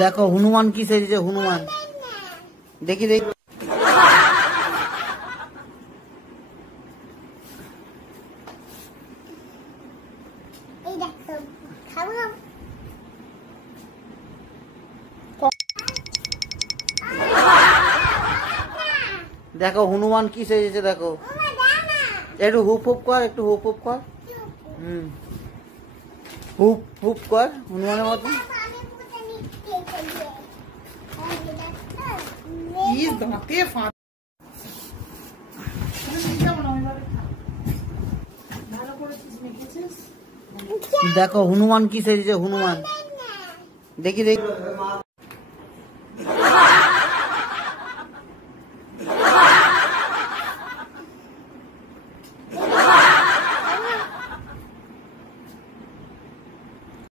দেখো হনুমান কি সেজেছে, হনুমান। দেখি দেখি। দেখো হনুমান কি সেজেছে, দেখো। একটু হুপ হুপ কর, একটু হুপ হুপ কর। হুপ হুপ কর হনুমানের মতো। দেখো হনুমান কি সেজেছে, হনুমান। দেখি দেখি।